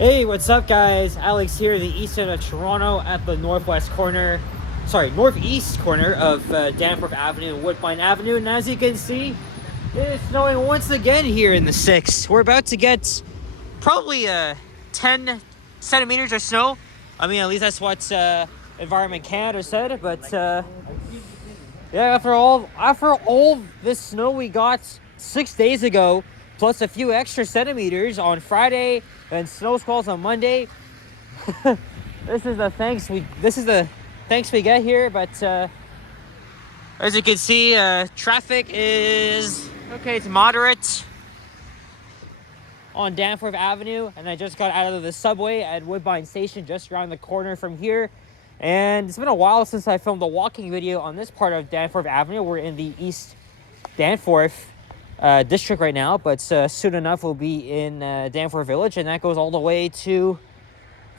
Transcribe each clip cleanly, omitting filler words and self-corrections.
Hey, what's up, guys? Alex here, the east side of Toronto at the northeast corner of Danforth Avenue and Woodbine Avenue. And as you can see, it's snowing once again here in the 6th. We're about to get probably 10 centimeters of snow. I mean, at least that's what Environment Canada said. But yeah, after all this snow we got 6 days ago, plus a few extra centimeters on Friday and snow squalls on Monday. This is the thanks we get here. But as you can see, traffic is okay. It's moderate on Danforth Avenue, and I just got out of the subway at Woodbine Station, just around the corner from here. And it's been a while since I filmed a walking video on this part of Danforth Avenue. We're in the East Danforth district right now, but soon enough we'll be in Danforth Village, and that goes all the way to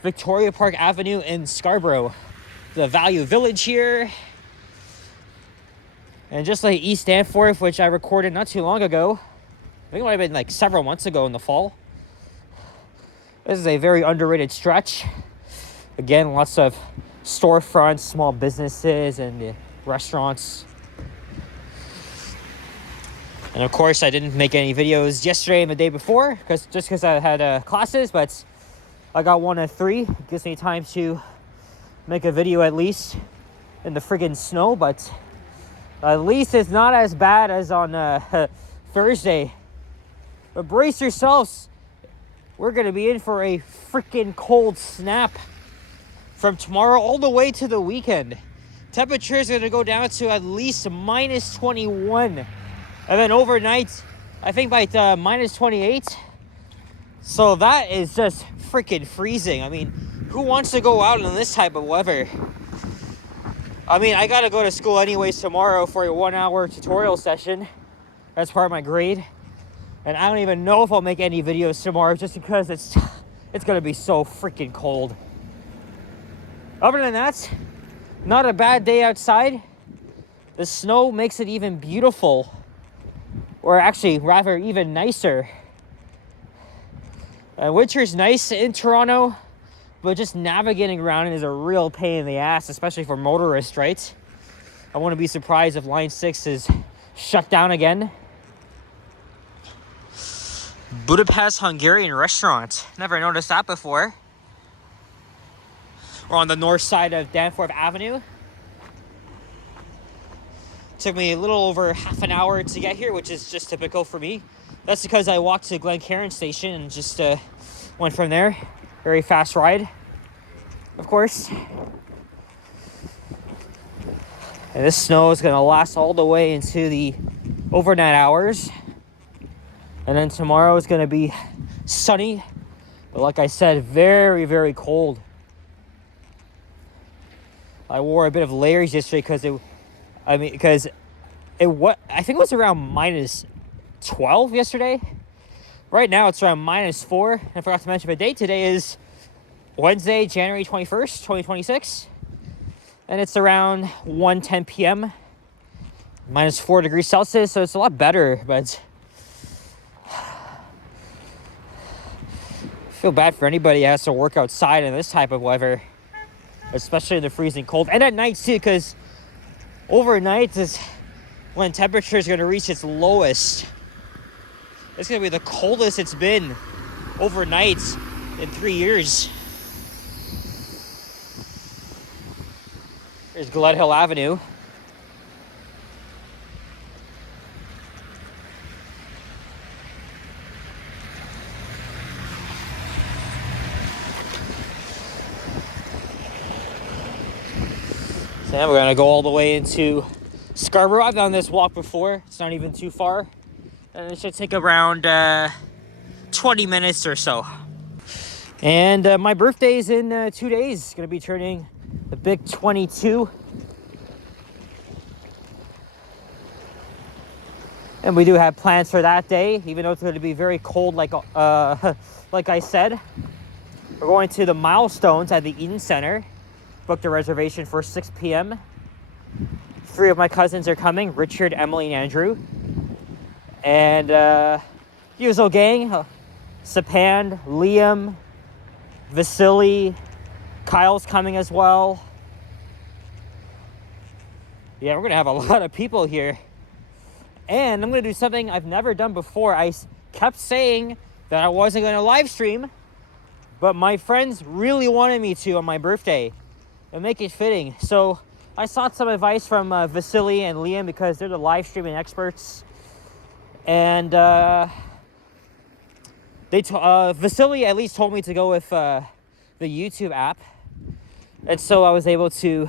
Victoria Park Avenue in Scarborough, the Value Village here. And just like East Danforth, which I recorded not too long ago, I think it might have been like several months ago in the fall, this is a very underrated stretch. Again, lots of storefronts, small businesses, and restaurants. And of course, I didn't make any videos yesterday and the day before because I had classes, but I got one at 3. It gives me time to make a video at least in the friggin' snow, but at least it's not as bad as on Thursday. But brace yourselves. We're going to be in for a freaking cold snap from tomorrow all the way to the weekend. Temperature is going to go down to at least minus 21. And then overnight, I think by minus 28. So that is just freaking freezing. I mean, who wants to go out in this type of weather? I mean, I got to go to school anyways tomorrow for a 1-hour tutorial session. That's part of my grade. And I don't even know if I'll make any videos tomorrow just because it's going to be so freaking cold. Other than that, not a bad day outside. The snow makes it even beautiful. Or actually, rather, even nicer. Winter's nice in Toronto, but just navigating around it is a real pain in the ass, especially for motorists, right? I wouldn't be surprised if Line 6 is shut down again. Budapest Hungarian restaurant. Never noticed that before. We're on the north side of Danforth Avenue. Took me a little over half an hour to get here, which is just typical for me. That's because I walked to Glencairn Station and just went from there. Very fast ride, of course. And this snow is going to last all the way into the overnight hours. And then tomorrow is going to be sunny. But like I said, very, very cold. I wore a bit of layers yesterday because I think it was around minus 12 yesterday. Right now it's around minus 4. And I forgot to mention the date. Today is Wednesday, January 21st, 2026. And it's around 1:10 p.m. Minus 4 degrees Celsius. So it's a lot better, but I feel bad for anybody who has to work outside in this type of weather, especially in the freezing cold. And at night too, because overnight is when temperature is going to reach its lowest. It's going to be the coldest it's been overnight in 3 years. Here's Glen Hill Avenue. So now we're going to go all the way into Scarborough. I've done this walk before. It's not even too far. And it should take around 20 minutes or so. And my birthday is in 2 days. Going to be turning the big 22. And we do have plans for that day, even though it's going to be very cold, like I said. We're going to the Milestones at the Eden Center. Booked a reservation for 6 p.m. 3 of my cousins are coming, Richard, Emily, and Andrew. And usual gang, Sapan, Liam, Vasily, Kyle's coming as well. Yeah, we're gonna have a lot of people here. And I'm gonna do something I've never done before. I kept saying that I wasn't gonna live stream, but my friends really wanted me to on my birthday and make it fitting. So I sought some advice from Vasily and Liam because they're the live streaming experts. And Vasily at least told me to go with the YouTube app. And so I was able to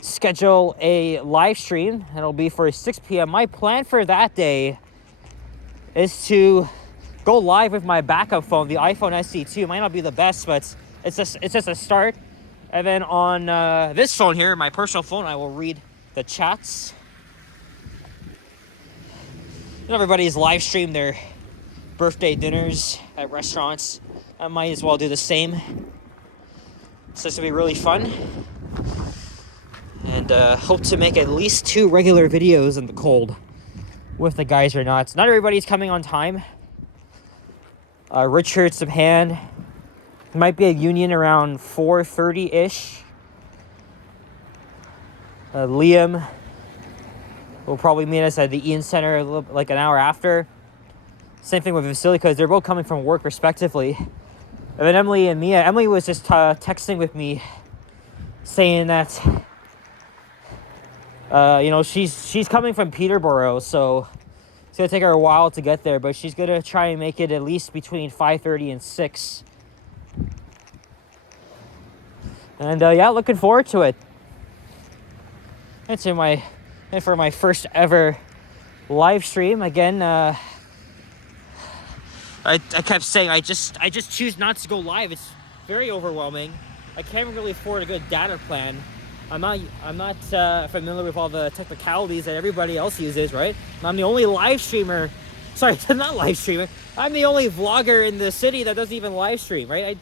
schedule a live stream. It'll be for 6 p.m. My plan for that day is to go live with my backup phone, the iPhone SE2. It might not be the best, but it's just a start. And then on this phone here, my personal phone, I will read the chats. You know, everybody's live stream their birthday dinners at restaurants. I might as well do the same. So this will be really fun. And hope to make at least 2 regular videos in the cold with the guys or not. Not everybody's coming on time. Richard, Subhan, might be a union around 4:30-ish. Liam will probably meet us at the Ian Center like an hour after. Same thing with Vasily because they're both coming from work respectively. And then Emily and Mia. Emily was just texting with me saying that she's coming from Peterborough, so it's gonna take her a while to get there, but she's gonna try and make it at least between 5:30 and 6. And yeah, looking forward to it. And for my first ever live stream again. I kept saying I just choose not to go live. It's very overwhelming. I can't really afford a good data plan. I'm not familiar with all the technicalities that everybody else uses, right? I'm the only live streamer. Sorry, not live streamer. I'm the only vlogger in the city that doesn't even live stream, right?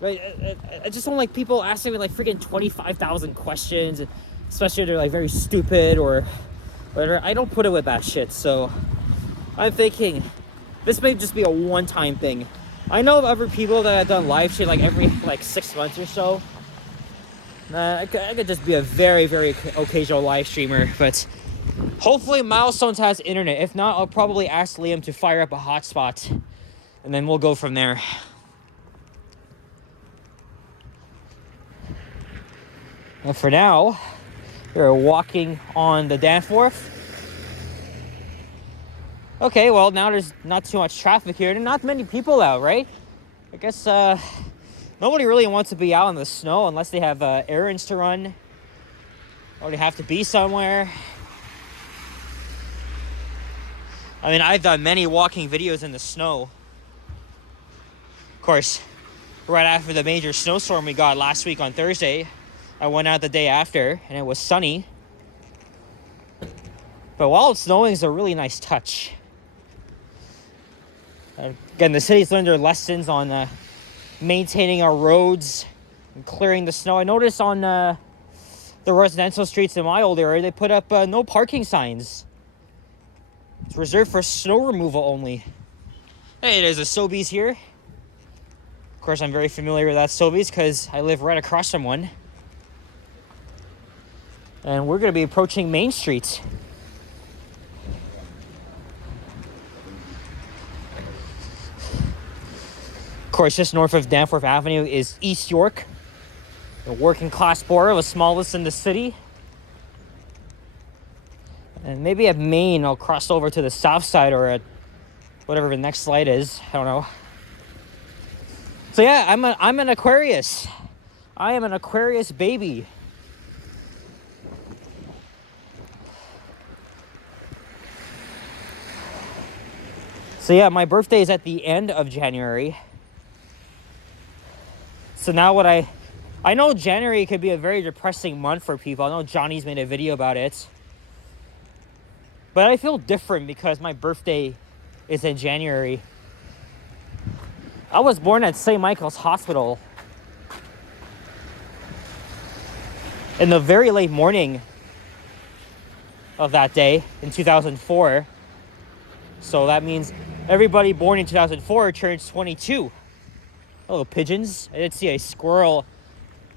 I just don't like people asking me like freaking 25,000 questions, especially if they're like very stupid or whatever. I don't put it with that shit. So I'm thinking this may just be a one-time thing. I know of other people that have done live stream like every 6 months or so. I could just be a very, very occasional live streamer, but hopefully Milestones has internet. If not, I'll probably ask Liam to fire up a hotspot, and then we'll go from there. Well, for now, we're walking on the Danforth. Okay, well, now there's not too much traffic here, and not many people out, right? I guess, nobody really wants to be out in the snow unless they have errands to run or they have to be somewhere. I mean, I've done many walking videos in the snow. Of course, right after the major snowstorm we got last week on Thursday, I went out the day after and it was sunny. But while it's snowing, it's a really nice touch. Again, the city's learned their lessons on maintaining our roads and clearing the snow. I noticed on the residential streets in my old area, they put up no parking signs. It's reserved for snow removal only. Hey, there's a Sobeys here. Of course, I'm very familiar with that Sobeys because I live right across from one. And we're going to be approaching Main Street. Of course, just north of Danforth Avenue is East York, the working class borough, the smallest in the city. And maybe at Main, I'll cross over to the south side or at whatever the next light is. I don't know. So yeah, I'm an Aquarius. I am an Aquarius baby. So yeah, my birthday is at the end of January. So now I know January could be a very depressing month for people. I know Johnny's made a video about it. But I feel different because my birthday is in January. I was born at St. Michael's Hospital in the very late morning of that day in 2004. So that means everybody born in 2004 turns 22. Hello, pigeons. I did see a squirrel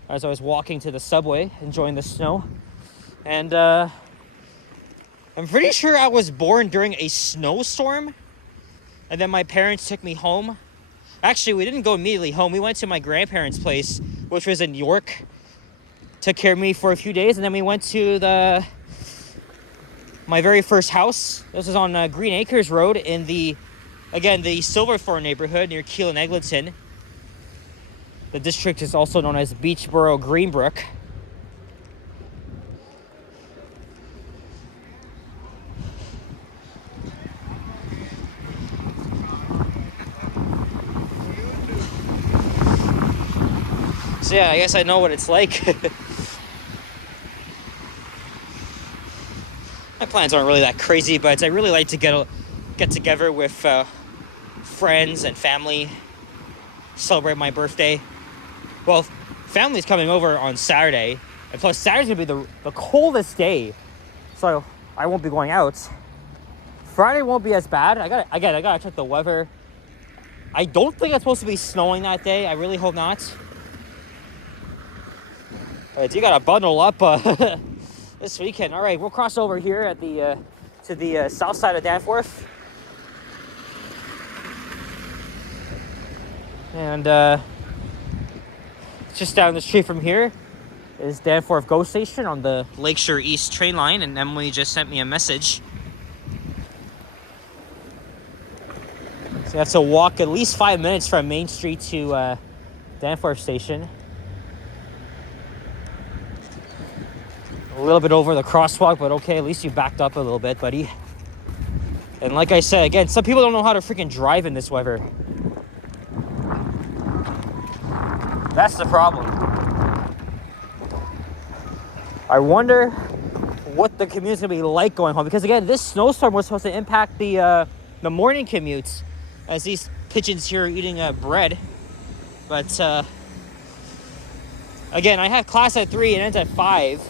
as I was walking to the subway, enjoying the snow. And I'm pretty sure I was born during a snowstorm. And then my parents took me home. Actually, we didn't go immediately home. We went to my grandparents' place, which was in York. Took care of me for a few days, and then we went to my very first house. This was on Green Acres Road in the Silverthorne neighborhood near Keele and Eglinton. The district is also known as Beachboro Greenbrook. So yeah, I guess I know what it's like. My plans aren't really that crazy, but I really like to get together with friends and family, celebrate my birthday. Well, family's coming over on Saturday, and plus Saturday's gonna be the coldest day, so I won't be going out. Friday won't be as bad. I gotta check the weather. I don't think it's supposed to be snowing that day. I really hope not. But you gotta bundle up this weekend. All right, we'll cross over here at to the south side of Danforth, and just down the street from here is Danforth GO Station on the Lakeshore East train line, and Emily just sent me a message. So you have to walk at least 5 minutes from Main Street to Danforth Station. A little bit over the crosswalk, but okay, at least you backed up a little bit, buddy. And like I said, again, some people don't know how to freaking drive in this weather. That's the problem. I wonder what the commute's gonna be like going home, because again, this snowstorm was supposed to impact the morning commutes, as these pigeons here are eating bread. But again, I have class at 3 and ends at 5.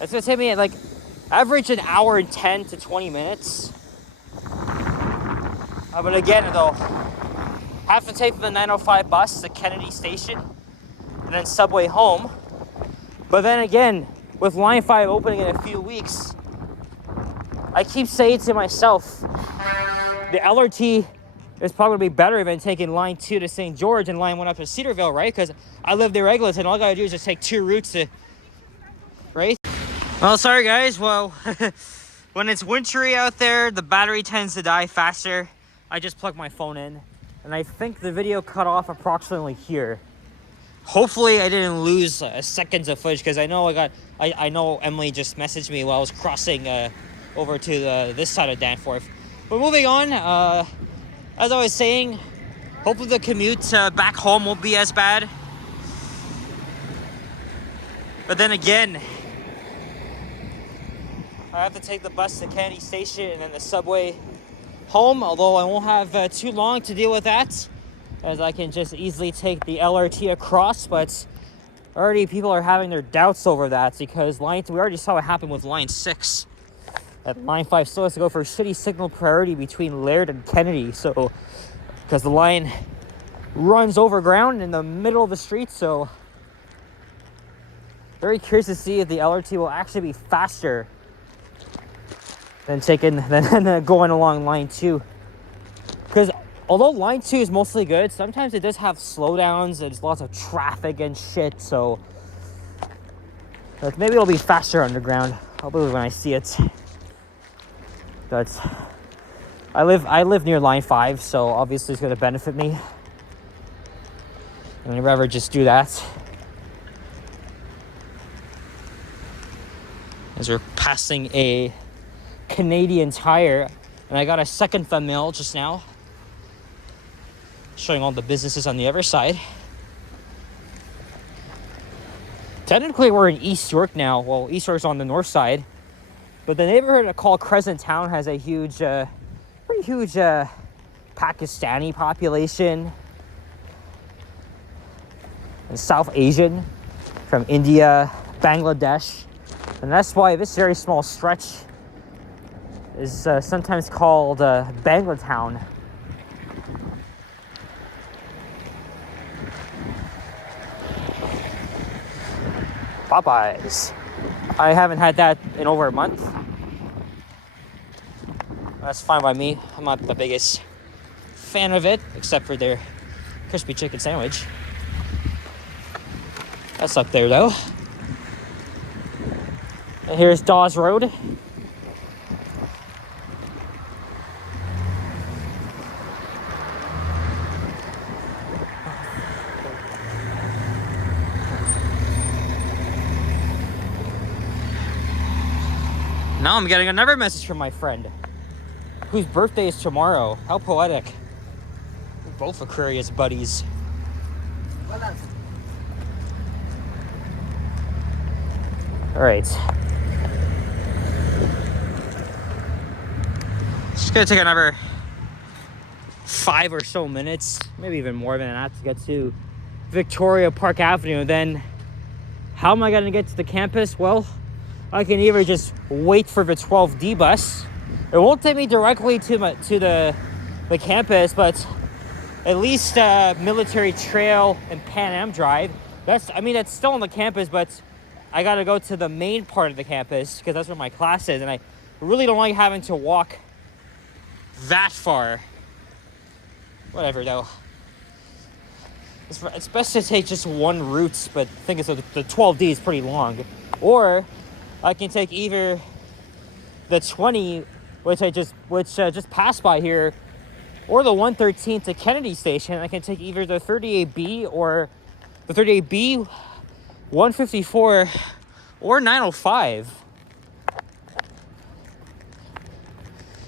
It's gonna take me like average an hour and 10 to 20 minutes. But again, though, have to take the 905 bus to Kennedy Station and then subway home. But then again, with Line 5 opening in a few weeks, I keep saying to myself, the LRT is probably gonna be better than taking Line 2 to St. George and Line 1 up to Cedarville, right? Because I live near Eglinton, all I gotta do is just take 2 routes to, right? Well, sorry guys, well, when it's wintry out there, the battery tends to die faster. I just plugged my phone in, and I think the video cut off approximately here. Hopefully I didn't lose seconds of footage, because I know Emily just messaged me while I was crossing over to this side of Danforth. But moving on, as I was saying, hopefully the commute back home won't be as bad. But then again, I have to take the bus to Kennedy Station and then the subway home, although I won't have too long to deal with that, as I can just easily take the LRT across. But already people are having their doubts over that, because we already saw what happened with Line 6. That Line 5 still has to go for shitty signal priority between Laird and Kennedy, so because the line runs over ground in the middle of the street. So very curious to see if the LRT will actually be faster than going along Line 2. Because although Line 2 is mostly good, sometimes it does have slowdowns, there's lots of traffic and shit, so maybe it'll be faster underground. I'll believe it when I see it. But I live near Line 5, so obviously it's going to benefit me. And I'd rather just do that. As we're passing a Canadian Tire, and I got a second thumbnail just now showing all the businesses on the other side. Technically we're in East York now. Well, East York's on the north side, but the neighborhood called Crescent Town has a pretty huge Pakistani population and South Asian from India, Bangladesh, and that's why this very small stretch is sometimes called Banglatown. Popeyes. I haven't had that in over a month. That's fine by me. I'm not the biggest fan of it, except for their crispy chicken sandwich. That's up there though. And here's Dawes Road. Now I'm getting another message from my friend, whose birthday is tomorrow. How poetic. We're both Aquarius buddies. Alright. It's gonna take another 5 or so minutes, maybe even more than that, to get to Victoria Park Avenue. Then how am I gonna get to the campus? Well, I can either just wait for the 12D bus. It won't take me directly to the campus, but at least Military Trail and Pan Am Drive. That's still on the campus, but I gotta go to the main part of the campus because that's where my class is, and I really don't like having to walk that far. Whatever though. It's best to take just one route, but the thing is, the 12D is pretty long. Or I can take either the 20, which just passed by here, or the 113 to Kennedy Station. I can take either the 38B or the 38B, 154, or 905.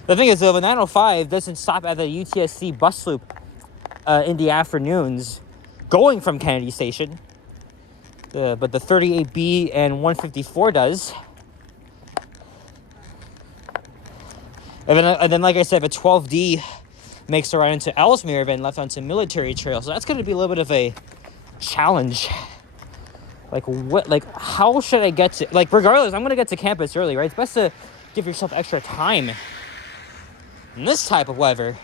The thing is, though, the 905 doesn't stop at the UTSC bus loop in the afternoons going from Kennedy Station. But the 38B and 154 does. And then, like I said, the 12D makes a ride into Ellesmere, then left onto Military Trail. So that's going to be a little bit of a challenge. How should I get to, regardless, I'm going to get to campus early, right? It's best to give yourself extra time in this type of weather.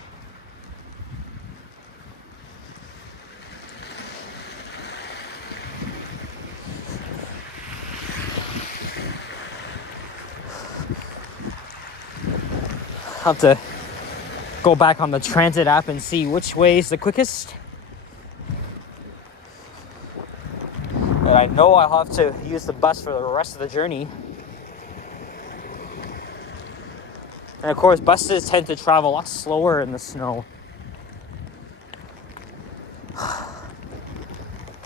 Have to go back on the transit app and see which way is the quickest. And I know I'll have to use the bus for the rest of the journey. And of course, buses tend to travel a lot slower in the snow.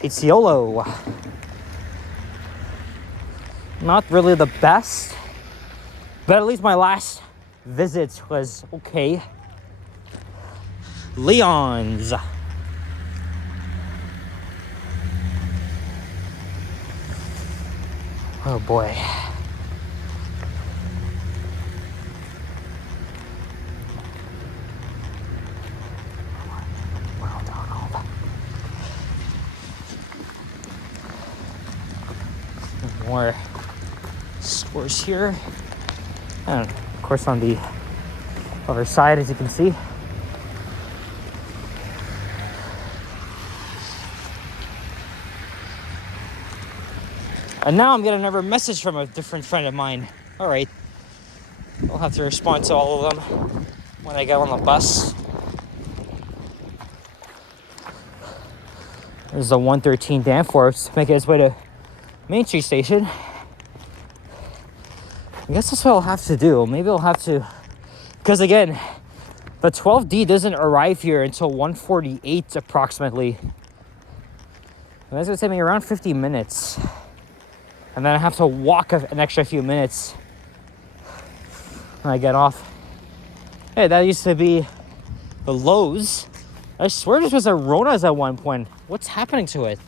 Pizzaiolo. Not really the best, but at least my last visit was okay. Leon's. Oh boy. More stores here. And of course on the other side, as you can see. And now I'm getting another message from a different friend of mine. All right. I'll have to respond to all of them when I get on the bus. There's the 113 Danforth making its way to Main Street Station. I guess that's what I'll have to do. Maybe I'll have to, because again, the 12D doesn't arrive here until 1:48 approximately. And that's gonna take me around 50 minutes. And then I have to walk an extra few minutes when I get off. Hey, that used to be the Lowe's. I swear this was a Rona's at one point. What's happening to it?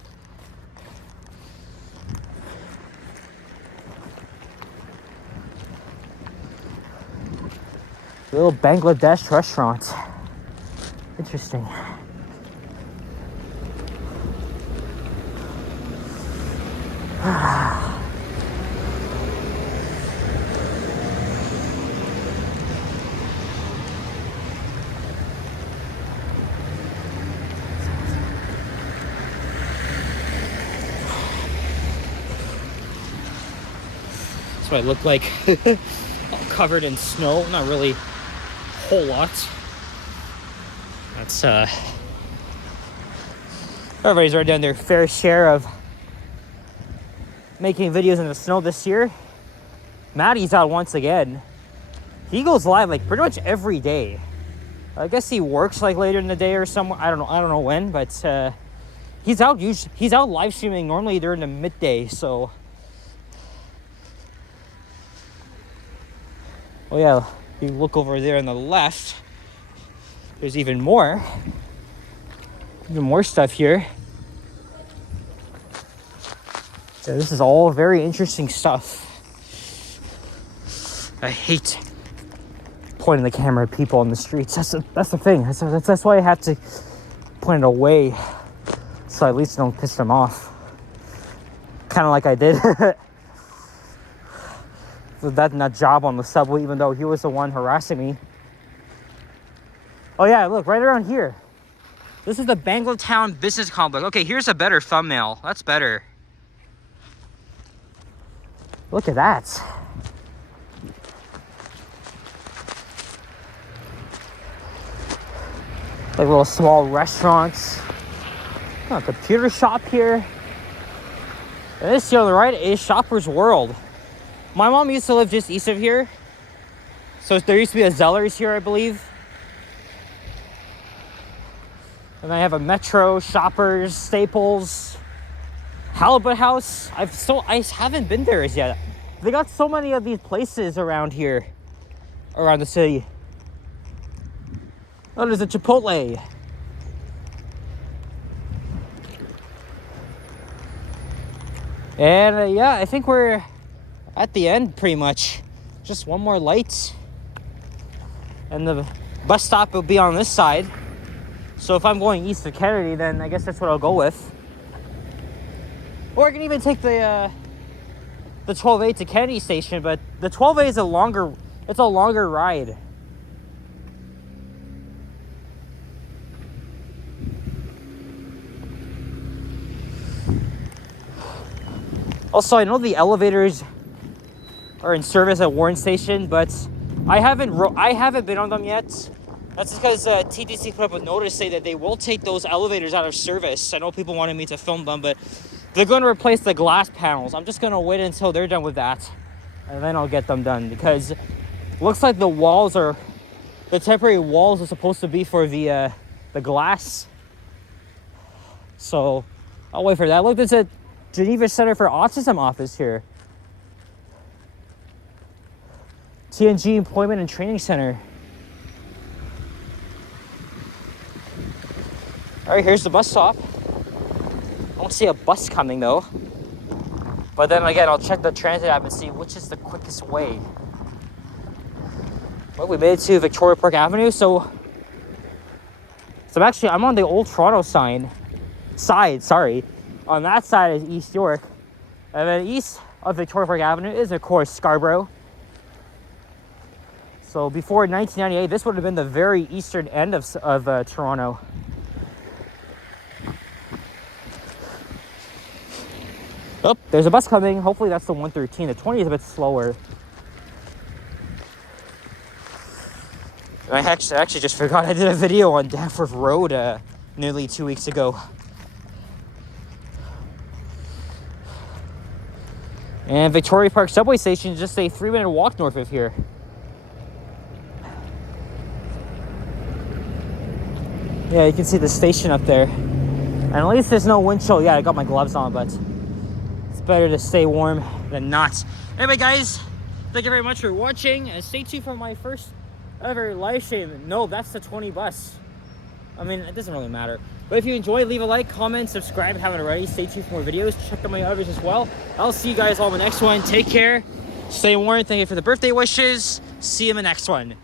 Little Bangladesh restaurant. Interesting. That's what I look like. All covered in snow. Not really a whole lot. That's everybody's already done their fair share of making videos in the snow this year. Maddie's out once again. He goes live like pretty much every day. I guess he works like later in the day or somewhere. I don't know when, but he's out live streaming normally during the midday. So, oh yeah, you look over there on the left. There's even more stuff here. Yeah, this is all very interesting stuff. I hate pointing the camera at people on the streets. That's the thing. That's why I have to point it away, so I at least don't piss them off. Kind of like I did with that job on the subway, even though he was the one harassing me. Oh yeah, look, right around here. This is the Bangletown Business Complex. Okay, here's a better thumbnail. That's better. Look at that. Like little small restaurants. Oh, computer shop here. And this here on the right is Shoppers World. My mom used to live just east of here. So there used to be a Zellers here, I believe. And I have a Metro, Shoppers, Staples, Halibut House. I haven't been there as yet. They got so many of these places around here, around the city. Oh, there's a Chipotle. And yeah, I think we're at the end pretty much. Just one more light. And the bus stop will be on this side. So if I'm going east of Kennedy, then I guess that's what I'll go with. Or I can even take the 12A to Kennedy Station, but the 12A is a longer ride. Also, I know the elevators are in service at Warren Station, but I haven't been on them yet. That's because TTC put up a notice saying that they will take those elevators out of service. I know people wanted me to film them, but they're going to replace the glass panels. I'm just going to wait until they're done with that, and then I'll get them done, because it looks like the temporary walls are supposed to be for the glass. So I'll wait for that. Look, there's a Geneva Center for Autism office here. TNG Employment and Training Center. All right, here's the bus stop. I don't see a bus coming though. But then again, I'll check the transit app and see which is the quickest way. Well, we made it to Victoria Park Avenue. So I'm on the old Toronto side, sorry. On that side is East York. And then east of Victoria Park Avenue is, of course, Scarborough. So before 1998, this would have been the very eastern end of Toronto. Oh, there's a bus coming. Hopefully that's the 113. The 20 is a bit slower. I actually just forgot I did a video on Danforth Road nearly 2 weeks ago. And Victoria Park subway station is just a 3-minute walk north of here. Yeah, you can see the station up there. And at least there's no wind chill. Yeah, I got my gloves on, but it's better to stay warm than not. Anyway, guys, thank you very much for watching. And stay tuned for my first ever live stream. No, that's the 20 bus. I mean, it doesn't really matter. But if you enjoyed, leave a like, comment, subscribe if you haven't already. Stay tuned for more videos. Check out my others as well. I'll see you guys all in the next one. Take care. Stay warm. Thank you for the birthday wishes. See you in the next one.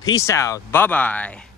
Peace out. Bye-bye.